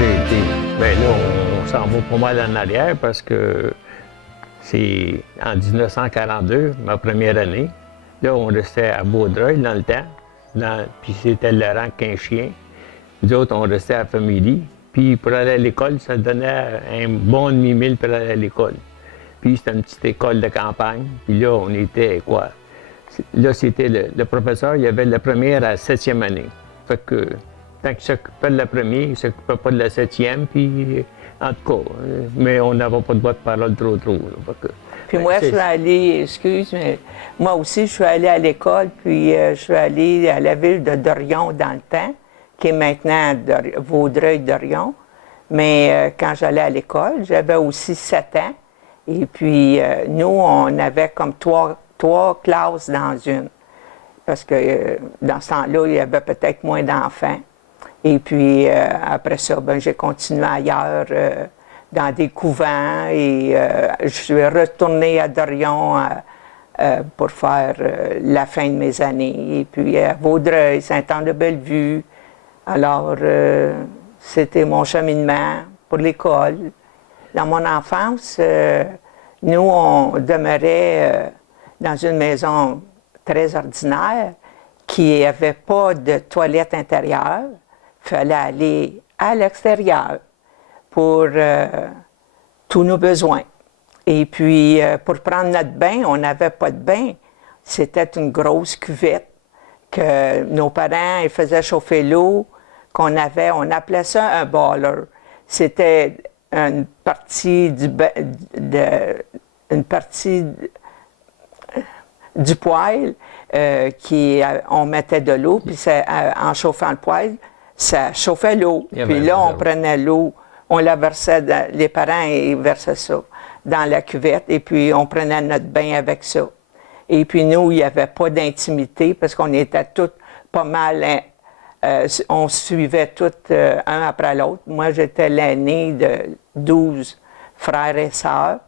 j'ai été. Bien là, on s'en va pas mal en arrière parce que c'est en 1942, ma première année. Là, on restait à Vaudreuil dans le temps, puis c'était le rang qu'un chien. Nous autres, on restait à Familly. Puis pour aller à l'école, ça donnait un bon demi-mille pour aller à l'école. Puis c'était une petite école de campagne. Puis là, on était quoi? Là, c'était le professeur, il y avait la première à la 7e année. Fait que tant qu'il s'occupait de la première, il ne s'occupait pas de la 7e. Puis en tout cas, mais on n'avait pas de boîte de parole trop. Là, puis moi, je suis allée, excuse, mais moi aussi, je suis allée à l'école, puis je suis allée à la ville de Dorion dans le temps, qui est maintenant Vaudreuil-Dorion. Mais quand j'allais à l'école, j'avais aussi 7 ans. Et puis, nous, on avait comme trois classes dans une. Parce que dans ce temps-là, il y avait peut-être moins d'enfants. Et puis, après ça, ben, j'ai continué ailleurs, dans des couvents. Et je suis retournée à Dorion pour faire la fin de mes années. Et puis, à Vaudreuil, Saint-Anne-de-Bellevue. Alors, c'était mon cheminement pour l'école. Dans mon enfance, nous, on demeurait dans une maison très ordinaire qui n'avait pas de toilette intérieure. Il fallait aller à l'extérieur pour tous nos besoins. Et puis, pour prendre notre bain, on n'avait pas de bain. C'était une grosse cuvette que nos parents ils faisaient chauffer l'eau qu'on avait. On appelait ça un boiler. C'était une partie du poêle on mettait de l'eau, puis en chauffant le poêle, ça chauffait l'eau. Puis là, on prenait l'eau, on la versait, les parents ils versaient ça dans la cuvette, et puis on prenait notre bain avec ça. Et puis nous, il n'y avait pas d'intimité, parce qu'on était tous pas mal, on suivait tous un après l'autre. Moi, j'étais l'aîné de 12 frères et sœurs.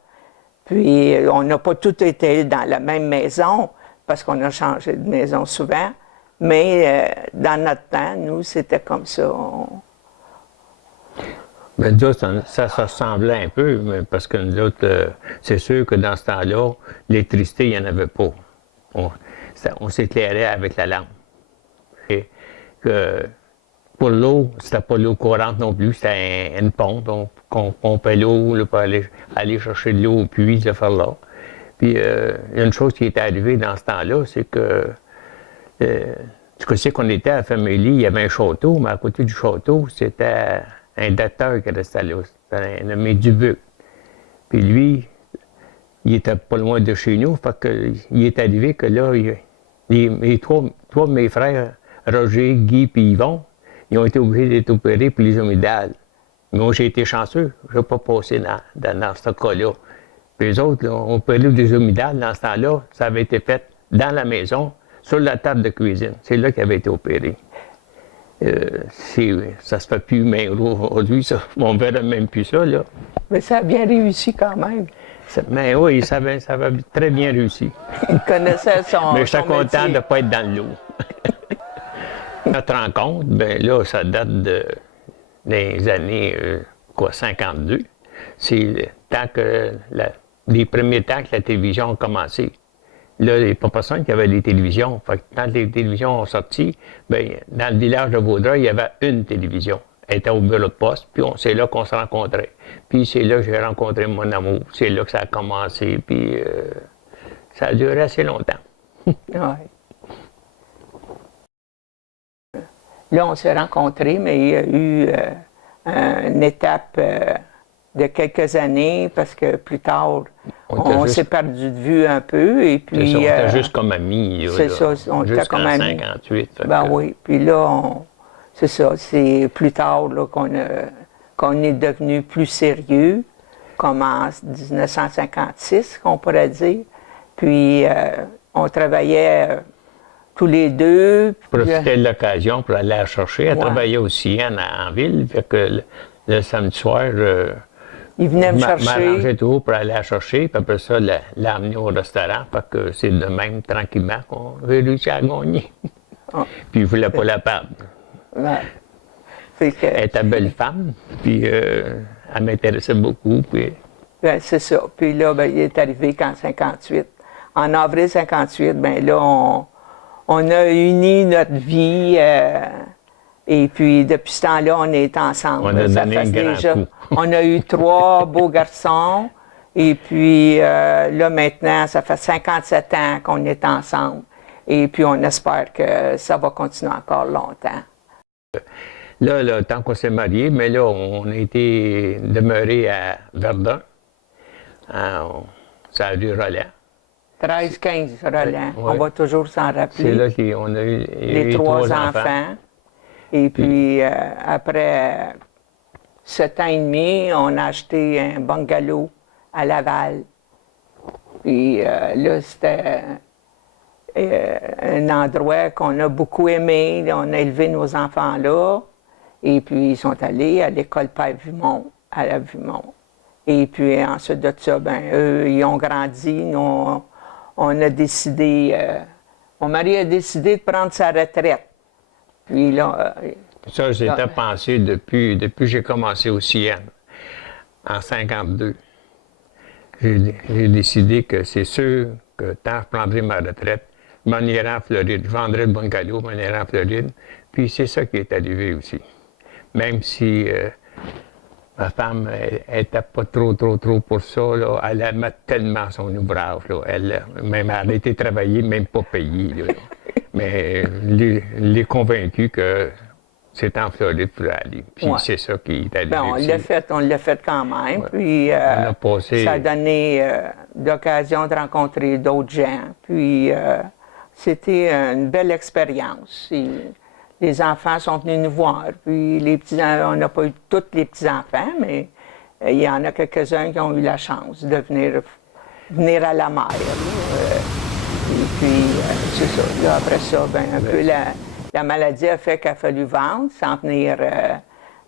Puis, on n'a pas tous été dans la même maison, parce qu'on a changé de maison souvent. Mais dans notre temps, nous, c'était comme ça. Bien, nous autres, ça se ressemblait un peu, mais parce que nous autres, c'est sûr que dans ce temps-là, l'électricité, il n'y en avait pas. On s'éclairait avec la lampe. Et pour l'eau, c'était pas l'eau courante non plus, c'était une pompe. On pompait l'eau pour aller chercher de l'eau au puits, de faire là. Puis, il y a une chose qui est arrivée dans ce temps-là, c'est que, du côté qu'on était à Familly, il y avait un château, mais à côté du château, c'était un docteur qui restait là. C'était un nommé Dubuc. Puis lui, il était pas loin de chez nous, fait que, il est arrivé que là, les trois de mes frères, Roger, Guy et Yvon, ils ont été obligés d'être opérés pour les amygdales. Moi, j'ai été chanceux, je n'ai pas passé dans ce cas-là. Puis eux autres, là, ont opéré des amygdales dans ce temps-là, ça avait été fait dans la maison, sur la table de cuisine. C'est là qu'ils avaient été opérés. Ça se fait plus mais aujourd'hui, ça. On ne verra même plus ça, là. Mais ça a bien réussi quand même. Mais oui, ça avait très bien réussi. Il connaissait son Mais j'étais content métier. de ne pas être dans l'eau. Notre rencontre, bien là, ça date des années 52. C'est le temps que les premiers temps que la télévision a commencé. Là, il n'y a pas personne qui avait des télévisions. Fait que quand les télévisions ont sorti, bien, dans le village de Vaudreuil, il y avait une télévision. Elle était au bureau de poste, puis c'est là qu'on se rencontrait. Puis c'est là que j'ai rencontré mon amour. C'est là que ça a commencé, puis ça a duré assez longtemps. Ouais. Là, on s'est rencontrés, mais il y a eu une étape de quelques années, parce que plus tard, on s'est perdu de vue un peu. Et puis, on était juste comme amis. C'est ça, on était comme amis. 58. Ben oui, puis là, c'est ça, c'est plus tard là, qu'on est devenu plus sérieux, comme en 1956, qu'on pourrait dire. Puis, on travaillait tous les deux. Profiter de l'occasion pour aller la chercher. Elle travaillait aussi en ville, fait que le samedi soir, il venait me chercher. M'arrangeait tout pour aller la chercher, puis après ça, l'amener au restaurant, parce que c'est de même, tranquillement, qu'on avait réussi à gagner. Oh. Puis il ne voulait pas la perdre. Ouais. Fait que, Elle était belle femme, puis elle m'intéressait beaucoup. Puis... ben, c'est ça. Puis là, ben, il est arrivé qu'en 58. En avril 58, ben là, on a uni notre vie. Et puis, depuis ce temps-là, on est ensemble. On a Ça donné fait un grand déjà, coup. on a eu 3 beaux garçons. Et puis, là, maintenant, ça fait 57 ans qu'on est ensemble. Et puis, on espère que ça va continuer encore longtemps. Là, tant qu'on s'est mariés, mais là, on a été demeuré à Verdun, ça a rue Roland. 13-15 Roland. Ouais. On va toujours s'en C'est rappeler. là qu'on a eu Les eu 3 3 enfants. Et puis, après 7 ans et demi, on a acheté un bungalow à Laval. Puis là, c'était un endroit qu'on a beaucoup aimé. On a élevé nos enfants là. Et puis, ils sont allés à l'école Père Vimont, à la Vimont. Et puis, ensuite de ça, ben, eux, ils ont grandi. Nous, on a décidé, mon mari a décidé de prendre sa retraite. Puis là, Ça, j'étais pensé depuis que j'ai commencé au CN, en 52. J'ai décidé que c'est sûr que tant que je prendrai ma retraite, je m'en irai en Floride. Je vendrai le bungalow, je m'en irai en Floride. Puis c'est ça qui est arrivé aussi. Même si ma femme n'était pas trop pour ça, là, elle aimait tellement son ouvrage. Là. Elle a arrêté de travailler, même pas payé. Là. Mais je l'ai convaincu que c'est en Floride pour aller. Puis ouais. c'est ça qui est arrivé. Ben, on l'a fait quand même. Ouais. Puis On a passé... ça a donné l'occasion de rencontrer d'autres gens. Puis c'était une belle expérience. Les enfants sont venus nous voir. Puis les petits, on n'a pas eu tous les petits-enfants, mais il y en a quelques-uns qui ont eu la chance de venir à la mer. Et puis, c'est ça. Là, après ça, ben, un peu la maladie a fait qu'il a fallu vendre, sans venir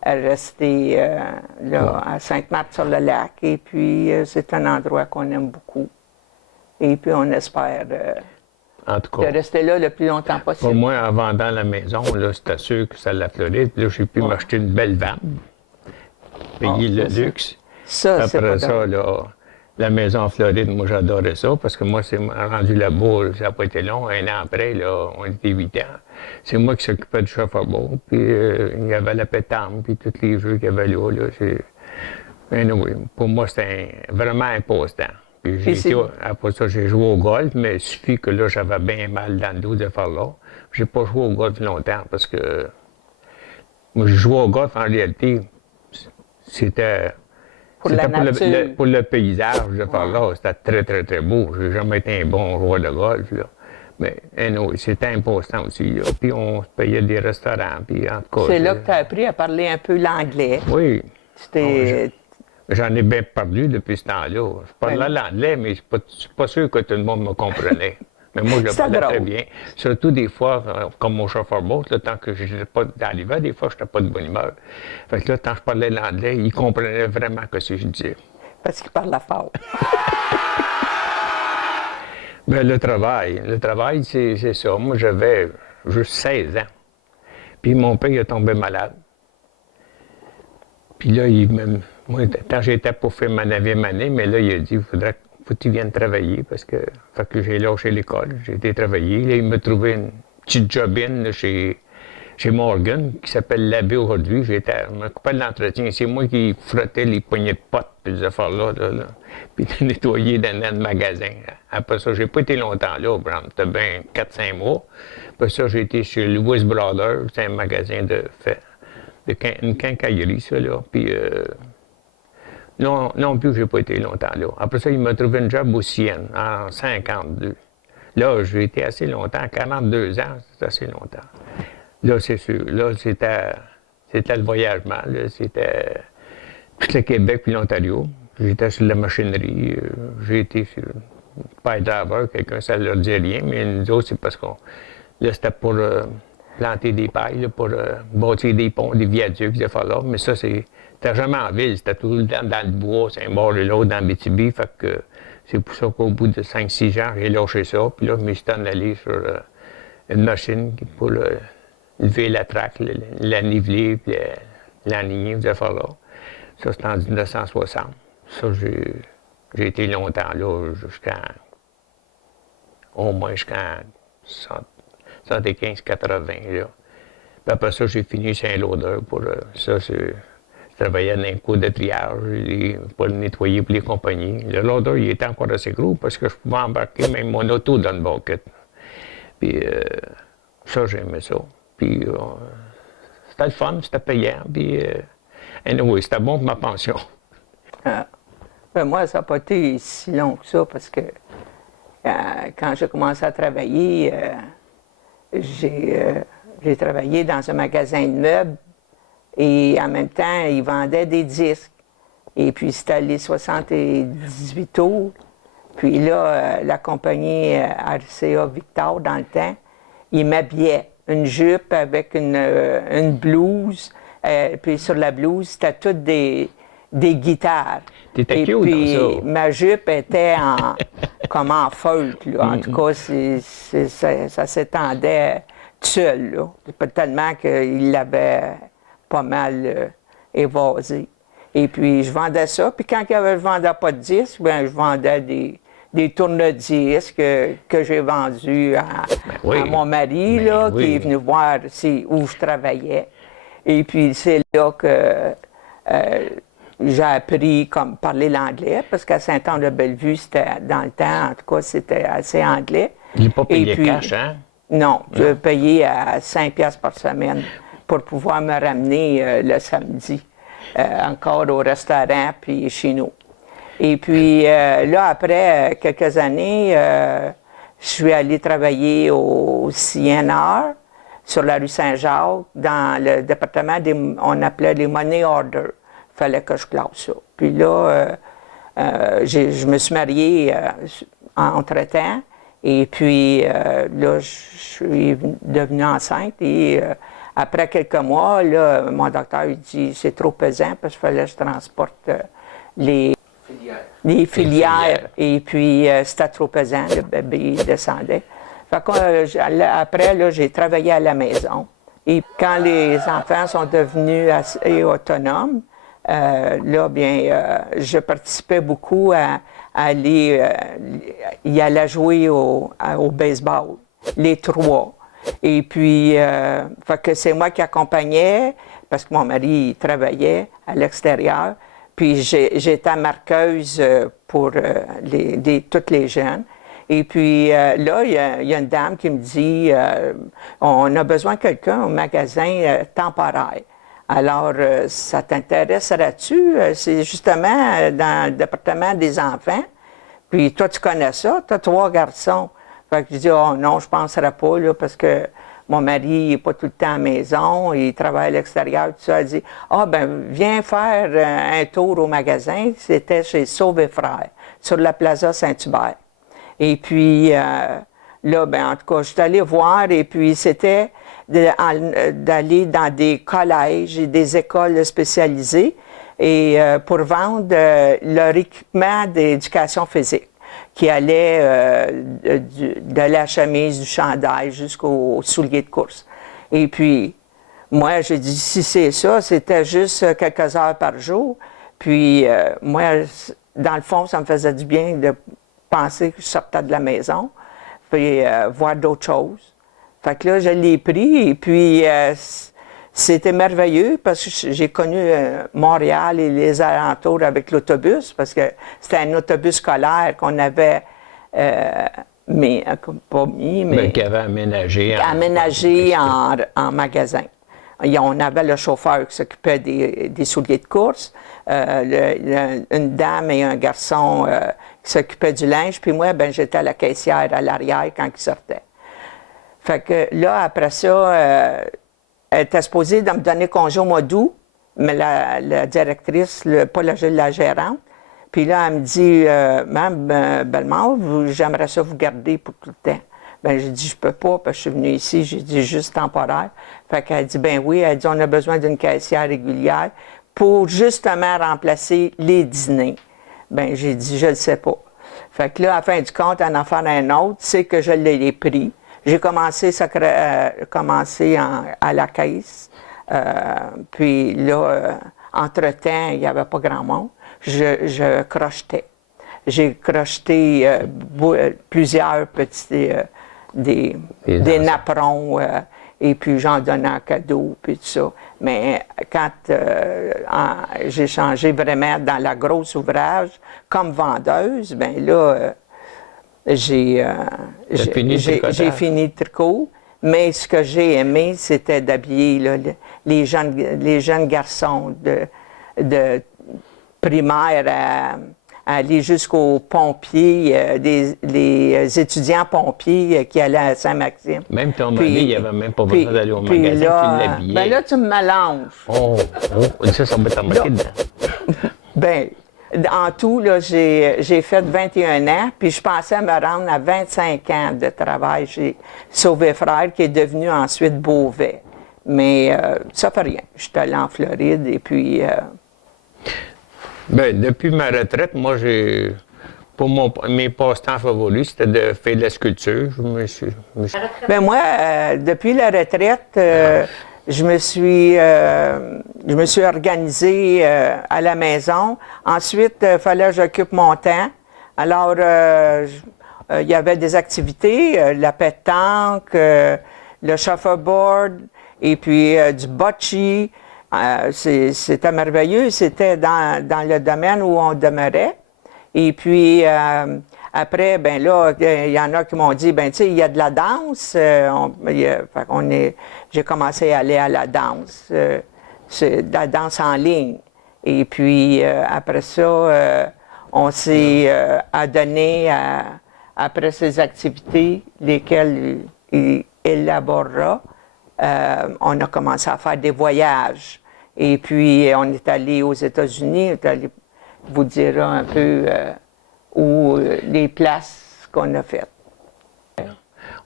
rester là, à Sainte-Marthe-sur-le-Lac. Et puis, c'est un endroit qu'on aime beaucoup. Et puis, on espère en tout cas, de rester là le plus longtemps possible. Pour moi, en vendant la maison, là, c'était sûr que ça la Floride. Puis là, j'ai pu m'acheter une belle vanne, payer le luxe. Ça, c'est après pas ça, là, la maison en Floride, moi, j'adorais ça parce que moi, c'est rendu là-bas, ça n'a pas été long. Un an après, là, on était 8 ans. C'est moi qui s'occupais du chauffeur-bord. Puis il y avait la pétanque, puis tous les jeux qu'il y avait là. Anyway, pour moi, c'était vraiment important. Puis après ça, j'ai joué au golf, mais il suffit que là, j'avais bien mal dans le dos de faire là. J'ai pas joué au golf longtemps parce que moi, je jouais au golf, en réalité, c'était pour le paysage de faire là. C'était très beau. J'ai jamais été un bon joueur de golf, là. Mais anyway, c'était important aussi, là. Puis on se payait des restaurants, puis en tout cas... C'est là que tu as appris à parler un peu l'anglais. Oui. C'était... J'en ai bien parlé depuis ce temps-là. Je parlais l'anglais, mais je ne suis pas sûr que tout le monde me comprenait. Mais moi, je le parlais très bien. Surtout des fois, comme mon chauffeur-bord, tant que je n'étais pas dans l'hiver, des fois, je n'étais pas de bonne humeur. Fait que là, quand je parlais l'anglais, ils comprenaient vraiment ce que je disais. Parce qu'ils parlaient fort. Bien, le travail, c'est ça. Moi, j'avais juste 16 ans. Puis mon père, il est tombé malade. Puis là, moi, quand j'étais pour faire ma 9e année, mais là, il a dit, faut que tu viennes travailler parce que, fait que j'ai lâché l'école, j'ai été travailler. Là, il m'a trouvé une petite jobine chez Morgan, qui s'appelle Labbé aujourd'hui. Je m'occupais de l'entretien. C'est moi qui frottais les poignées de potes, puis les affaires-là, puis de nettoyer dans le magasin. Après ça, j'ai pas été longtemps là, c'était bien 4-5 mois. Après ça, j'ai été chez Louis Brothers, c'est un magasin une quincaillerie, ça, là. Puis, non plus, j'ai pas été longtemps là. Après ça, il m'a trouvé une job au CN, en 52. Là, j'ai été assez longtemps, 42 ans, c'est assez longtemps. Là, c'est sûr, là, c'était le voyagement, là, c'était tout le Québec puis l'Ontario. J'étais sur la machinerie, j'ai été sur paille driver, quelqu'un, ça leur dit rien, mais nous autres, c'est parce qu'on, là, c'était pour planter des pailles, là, pour bâtir des ponts, des viaducs, des affaires là, mais ça, c'était jamais en ville, c'était tout le temps dans le bois, c'est un bord de l'autre, dans Abitibi, fait que c'est pour ça qu'au bout de 5-6 ans, j'ai lâché ça, puis là, je me suis en allé sur une machine pour lever la traque, la niveler, puis l'enligner, vous affaires là. Ça, c'était en 1960. Ça, j'ai été longtemps là, au moins jusqu'en 75-80, là. Puis après ça, j'ai fini chez un loader pour ça. Je travaillais dans un cours de triage pour le nettoyer pour les compagnies. Le loader, il était encore assez gros parce que je pouvais embarquer même mon auto dans le bucket. Puis ça, j'aimais ça. Puis c'était le fun, c'était payant. Puis anyway, c'était bon pour ma pension. Ben moi, ça n'a pas été si long que ça parce que quand j'ai commencé à travailler, j'ai travaillé dans un magasin de meubles et en même temps, ils vendaient des disques. Et puis, c'était les 78 tours. Puis là, la compagnie RCA Victor, dans le temps, ils m'habillaient une jupe avec une blouse. Puis sur la blouse, c'était toutes des guitares. T'étais et cute puis, dans ça. ma jupe était comme en feutre. Là. En tout cas, ça s'étendait tout seul. Là. Pas tellement qu'il l'avait pas mal évasé. Et puis, je vendais ça. Puis quand je ne vendais pas de disques, ben, je vendais des tourne-disques que j'ai vendus à mon mari, là, qui est venu voir où je travaillais. Et puis, c'est là que j'ai appris comme parler l'anglais, parce qu'à Saint-Anne-de-Bellevue, c'était dans le temps, en tout cas, c'était assez anglais. Il n'est pas payé cash, hein? Non, je payais à 5 piastres par semaine pour pouvoir me ramener le samedi, encore au restaurant, puis chez nous. Et puis là, après quelques années, je suis allée travailler au CNR, sur la rue Saint-Jacques, dans le département on appelait les money orders. Il fallait que je classe ça. Puis là, je me suis mariée entre-temps. Et puis là, je suis devenue enceinte. Et après quelques mois, là, mon docteur il dit c'est trop pesant parce qu'il fallait que je transporte les filières. Et puis c'était trop pesant, le bébé descendait. Fait que, après, là, j'ai travaillé à la maison. Et quand les enfants sont devenus assez autonomes, là, bien, je participais beaucoup à aller y aller jouer au baseball, les trois. Et puis, fait que c'est moi qui accompagnais, parce que mon mari il travaillait à l'extérieur. Puis j'étais marqueuse pour toutes les jeunes. Et puis là, il y a une dame qui me dit on a besoin de quelqu'un au magasin temporaire. Alors, ça t'intéresserait-tu? C'est justement dans le département des enfants. Puis toi, tu connais ça, tu as 3 garçons. Fait que je dis, oh non, je ne penserais pas, là, parce que mon mari n'est pas tout le temps à la maison, il travaille à l'extérieur, tout ça. Elle dit, ben viens faire un tour au magasin. C'était chez Sauvé Frères, sur la Plaza Saint-Hubert. Et puis, là, ben en tout cas, je suis allée voir, et puis c'était d'aller dans des collèges et des écoles spécialisées et pour vendre leur équipement d'éducation physique qui allait de la chemise, du chandail jusqu'aux souliers de course. Et puis, moi, j'ai dit, si c'est ça, c'était juste quelques heures par jour. Puis, moi, dans le fond, ça me faisait du bien de penser que je sortais de la maison, puis voir d'autres choses. Fait que là, je l'ai pris et puis c'était merveilleux parce que j'ai connu Montréal et les alentours avec l'autobus parce que c'était un autobus scolaire qu'on avait pas mis, mais qui avait aménagé en magasin. On avait le chauffeur qui s'occupait des souliers de course, une dame et un garçon qui s'occupaient du linge, puis moi, ben j'étais à la caissière à l'arrière quand ils sortaient. Fait que là, après ça, elle était supposée de me donner congé au mois d'août, mais la directrice, pas la gérante, puis là, elle me dit, Mme Bellemare, j'aimerais ça vous garder pour tout le temps. Ben j'ai dit, je peux pas, parce que je suis venue ici, j'ai dit juste temporaire. Fait qu'elle dit, ben oui, elle dit, on a besoin d'une caissière régulière pour justement remplacer les dîners. Ben j'ai dit, je le sais pas. Fait que là, à la fin du compte, en faire un autre, c'est que je l'ai pris. J'ai commencé, à la caisse. Puis là, entre-temps, il n'y avait pas grand monde. Je crochetais. J'ai crocheté plusieurs petits des napperons et puis j'en donnais en cadeau, puis tout ça. Mais quand j'ai changé vraiment dans la grosse ouvrage comme vendeuse, bien là, j'ai fini le tricot. Mais ce que j'ai aimé, c'était d'habiller là, les jeunes garçons de primaire à aller jusqu'aux pompiers, les étudiants pompiers qui allaient à Saint-Maxime. Même ton mari, il n'y avait même pas besoin d'aller au magasin, là, tu l'habillais. Ben là, tu me mélanges. Oh, ça va t'embarquer dedans. Ben, en tout, là, j'ai fait 21 ans, puis je pensais me rendre à 25 ans de travail chez Sauvé Frères, qui est devenu ensuite Beauvais. Mais ça fait rien. Je suis allée en Floride, et puis... Ben, depuis ma retraite, moi, pour mes passe-temps favoris, c'était de faire de la sculpture. Ben moi, depuis la retraite, je me suis organisée à la maison. Ensuite, il fallait que j'occupe mon temps. Alors, il y avait des activités, la pétanque, le shuffleboard, et puis du bocce. C'était merveilleux. C'était dans le domaine où on demeurait. Et puis, après, ben là, il y en a qui m'ont dit, ben tu sais, il y a de la danse. J'ai commencé à aller à la danse. C'est de la danse en ligne. Et puis, après ça, on s'est adonné après ces activités, lesquelles il élaborera. On a commencé à faire des voyages. Et puis, on est allé aux États-Unis. On est allé vous dire un peu où les places qu'on a faites.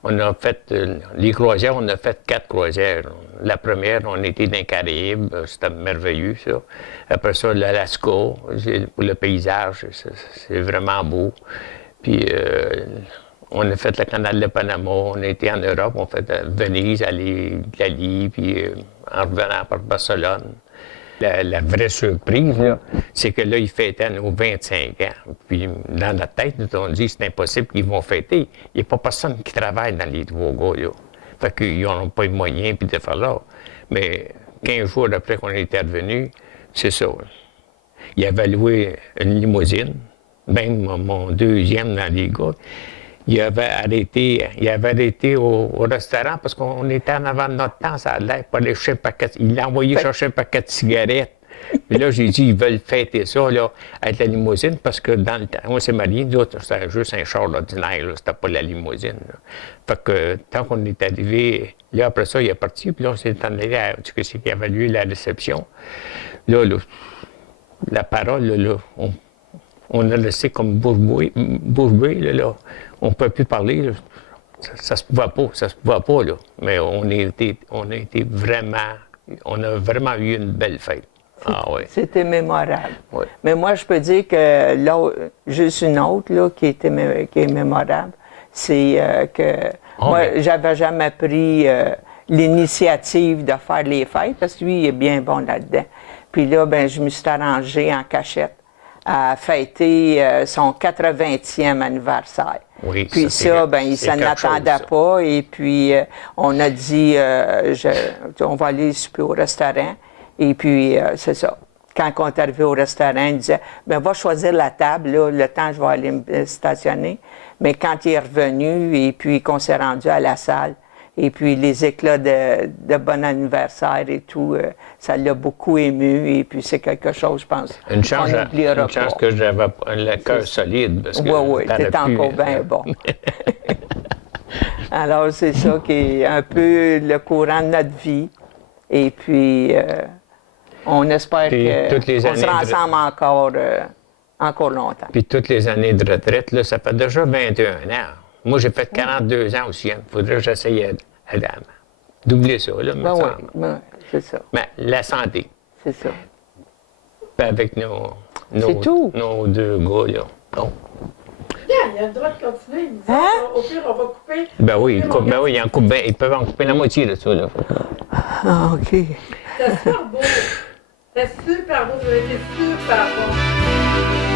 On a fait les croisières, on a fait 4 croisières. La première, on était dans les Caraïbes, c'était merveilleux, ça. Après ça, l'Alaska, pour le paysage, c'est vraiment beau. Puis, on a fait le canal de Panama, on a été en Europe, on a fait Venise, l'Italie, puis en revenant par Barcelone. La vraie surprise, c'est que là, ils fêtaient nos 25 ans. Puis, dans notre tête, nous on dit c'est impossible qu'ils vont fêter. Il n'y a pas personne qui travaille dans les trois gars, là. Fait qu'ils n'ont pas les moyens puis de faire là. Mais 15 jours après qu'on était revenus, c'est ça. Il avait loué une limousine, même mon deuxième dans les gars. Il avait arrêté au restaurant parce qu'on était en avant de notre temps, ça a l'air, pas aller chercher un paquet. Il l'a envoyé chercher un paquet de cigarettes. Puis là, j'ai dit, ils veulent fêter ça, là, avec la limousine, parce que dans le temps, on s'est mariés, nous autres, c'était juste un char ordinaire, là, c'était pas la limousine, là. Fait que, tant qu'on est arrivé, là, après ça, il est parti, puis là, on s'est allé à ce que c'est qui avait lieu la réception. Là, la parole, là, on a laissé comme bourboué, là. On ne peut plus parler, là. Ça se pouvait pas, là. Mais on a vraiment eu une belle fête. Ah ouais. C'était mémorable. Ouais. Mais moi, je peux dire que juste une autre là, qui est mémorable, c'est que moi, j'avais jamais pris l'initiative de faire les fêtes, parce que lui, il est bien bon là-dedans. Puis là, ben, je me suis arrangée en cachette à fêter son 80e anniversaire. Oui, puis ça, ben, il s'en attendait pas. Et puis, on a dit, on va aller souper au restaurant. Et puis, c'est ça. Quand on est arrivé au restaurant, il disait, ben, va choisir la table, là, le temps je vais aller me stationner. Mais quand il est revenu, et puis qu'on s'est rendu à la salle, et puis les éclats de bon anniversaire et tout, ça l'a beaucoup ému. Et puis c'est quelque chose, je pense, qu'on n'oubliera pas. Une chance que j'avais le cœur solide. Parce que oui, t'es encore bien bon. Alors, c'est ça qui est un peu le courant de notre vie. Et puis, on espère qu'on sera ensemble encore longtemps. Puis toutes les années de retraite, là, ça fait déjà 21 ans. Moi, j'ai fait 42 ans aussi. Il faudrait que j'essaye d'oublier ça, là, me semble. Oui, c'est ça. Mais la santé. C'est ça. Puis avec nos deux gars, là. Bon. il a le droit de continuer. Nous Hein? autres, au pire, on va couper. Ben oui, Couper mon ils en coupent bien. Ils peuvent en couper la moitié de ça, là. Ah, OK. C'était super beau. C'était super beau. Ça a été super bon.